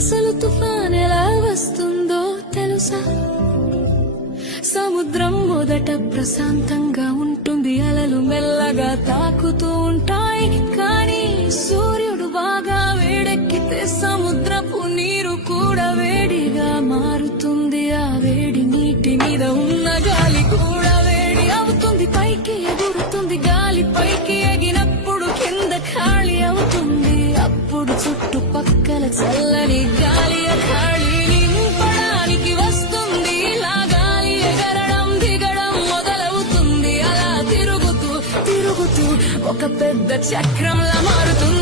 అసలు తుఫాన్ ఎలా వస్తుందో తెలుసా? సముద్రం మొదట ప్రశాంతంగా ఉంటుంది, అలలు మెల్లగా తాకుతూ ఉంటాయి. కానీ సూర్యుడు బాగా వేడెక్కితే సముద్రపు నీరు కూడా వేడిగా మారుతుంది. ఆ వేడి నీటి మీద ఉన్న గాలి కూడా వేడి అవుతుంది, పైకి ఎగురుతుంది. గాలి పైకి ఎగినప్పుడు కింద ఖాళీ అవుతుంది. అప్పుడు చుట్టుపక్కల చల్లని గాలి ఖాళీ నింపడానికి వస్తుంది. ఇలా గాలి ఎగరడం దిగడం మొదలవుతుంది. అలా తిరుగుతూ తిరుగుతూ ఒక పెద్ద చక్రంలా మారుతుంది.